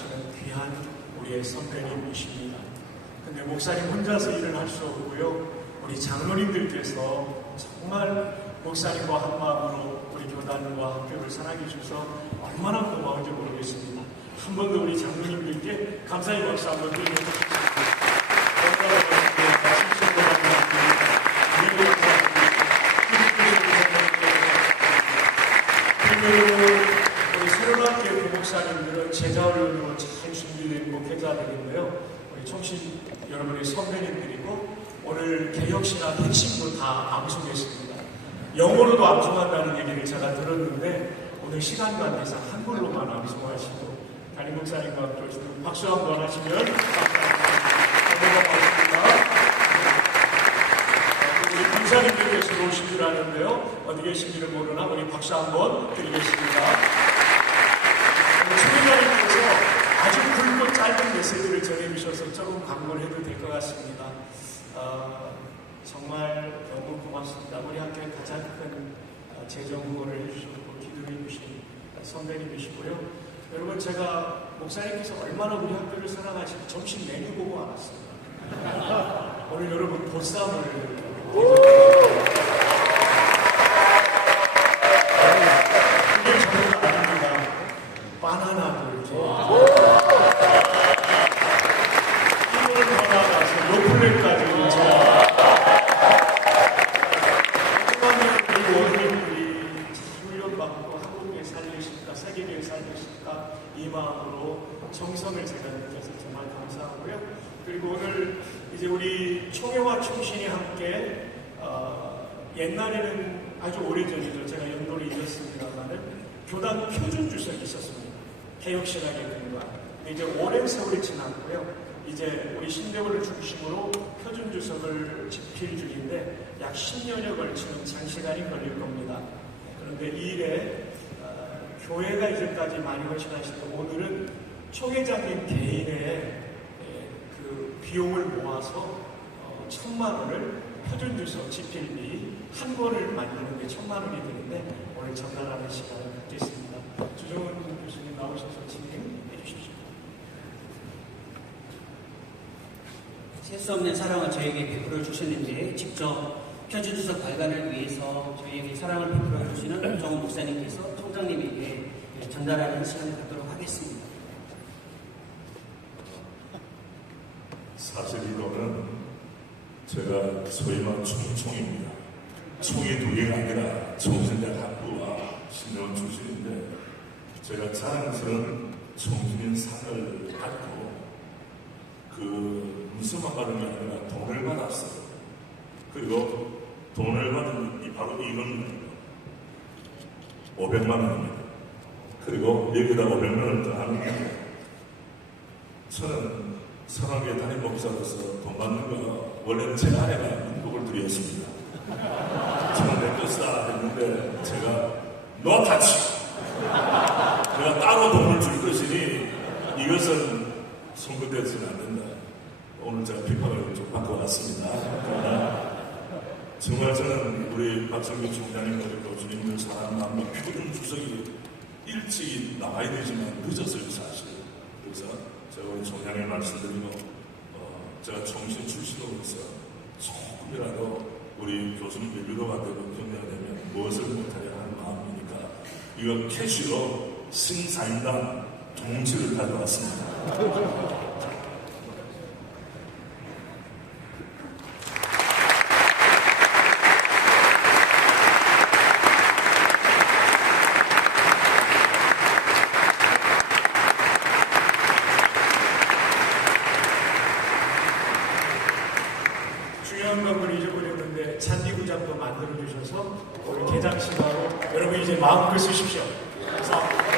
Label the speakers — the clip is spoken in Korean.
Speaker 1: 하시는 귀한 우리의 선배님이십니다. 근데 목사님 혼자서 일을 할 수 없고요. 우리 장로님들께서 정말 목사님과 한 마음으로 우리 교단과 학교를 사랑해 주셔서 얼마나 고마운지 모르겠습니다. 한 번 더 우리 장로님들께 감사의 박수 한번 드리겠습니다. 그리고 우리 새로운학교 부 목사님들은 제자훈련으로 잘 준비된 목회자들인데요. 우리 청신 여러분의 선배님들이고 오늘 개혁신학 핵심도 다 암송했습니다. 영어로도 암송한다는 얘기를 제가 들었는데 오늘 시간 관계상 한글로만 암송하시고 담임 목사님과 함께 오시는 박수 한번 하시면 감사합니다. 우리 군사님들께서 오신 줄 아는데요. 어디 계신지는 모르나 우리 박수 한번 드리겠습니다. 총회장님께서 아주 굵고 메시지를 전해주셔서 조금 강론해도 될 것 같습니다. 어, 정말 너무 고맙습니다. 우리 학교의 가장 큰 어, 재정 후원을 해주셨고 기도해 주신 선배님이시고요. 여러분 제가 목사님께서 얼마나 우리 학교를 사랑하시고 점심 메뉴 보고 알았습니다. 오늘 여러분 보쌈을 더 나가서 로플레까지. 처음에 우리 원님들이 훈련받고 한국에 살리실까, 세계에 살리실까, 이 마음으로 정성을 제가 느껴서 정말 감사하고요. 그리고 오늘 우리 총회와 총신이 함께, 어, 옛날에는 아주 오래전이죠. 제가 연도를 잊었습니다만은 교단 표준 주석이 있었습니다. 개혁신학의 근간. 이제 오랜 세월이 지났고요. 이제 우리 신대원을 중심으로 표준 주석을 집필 중인데 약 10년여 걸치는 장시간이 걸릴 겁니다. 그런데 이 일에 어, 교회가 이제까지 많이 헌신하시는데 오늘은 총회장님 개인의 예, 그 비용을 모아서 어, 천만 원을 표준 주석 집필비 한 권을 만드는 게 천만 원이 되는데 오늘 전달하는 시간을 갖겠습니다. 주정훈 교수님 나오셔서 진행해 주십시오.
Speaker 2: 셀 수 없는 사랑을 저에게 베풀어 주셨는데 직접 표준주석 발간을 위해서 저희에게 사랑을 베풀어 주시는 정우 목사님께서 총장님에게 전달하는 시간을 갖도록 하겠습니다.
Speaker 3: 사실 이거는 제가 소위 말하는 총총입니다. 총이 두 개가 아니라 총신대 학부와 신대원 출신인데 제가 자랑스러운 총신인 상을 받고 그 무슨만 게 아니라 돈을 받았어요. 그리고 돈을 받은 이 바로 이겁니다. 500만 원입니다. 그리고 여기다 500만 원을 더 하는 게 저는 선하게 담임 목사로서 돈 받는 거 원래는 제 아내가 인복을 드렸습니다. 저는 내 것이다 했는데 제가 너 다치 내가 따로 돈을 줄 것이니 이것은 송구되지는 않는다. 오늘 제가 비판을 좀 받고 왔습니다. 정말 저는 우리 박성규 총장님 그리고 주님들 사랑 마음과 표준 주석이 일찍이 나와야 되지만 늦었어요 사실. 그래서 제가 우리 총장님 말씀드리고 어, 제가 총신 출신으로서 조금이라도 우리 교수님들 위로가 되고 격려가 되면 무엇을 못하려 하는 마음이니까 이거 캐시로 신사임당 동지를 가져왔습니다.
Speaker 1: 중요한 건물 잊어버렸는데 잔디구장도 만들어 주셔서 오늘 개장식으로 여러분 이제 마음껏 쓰십시오. 그래서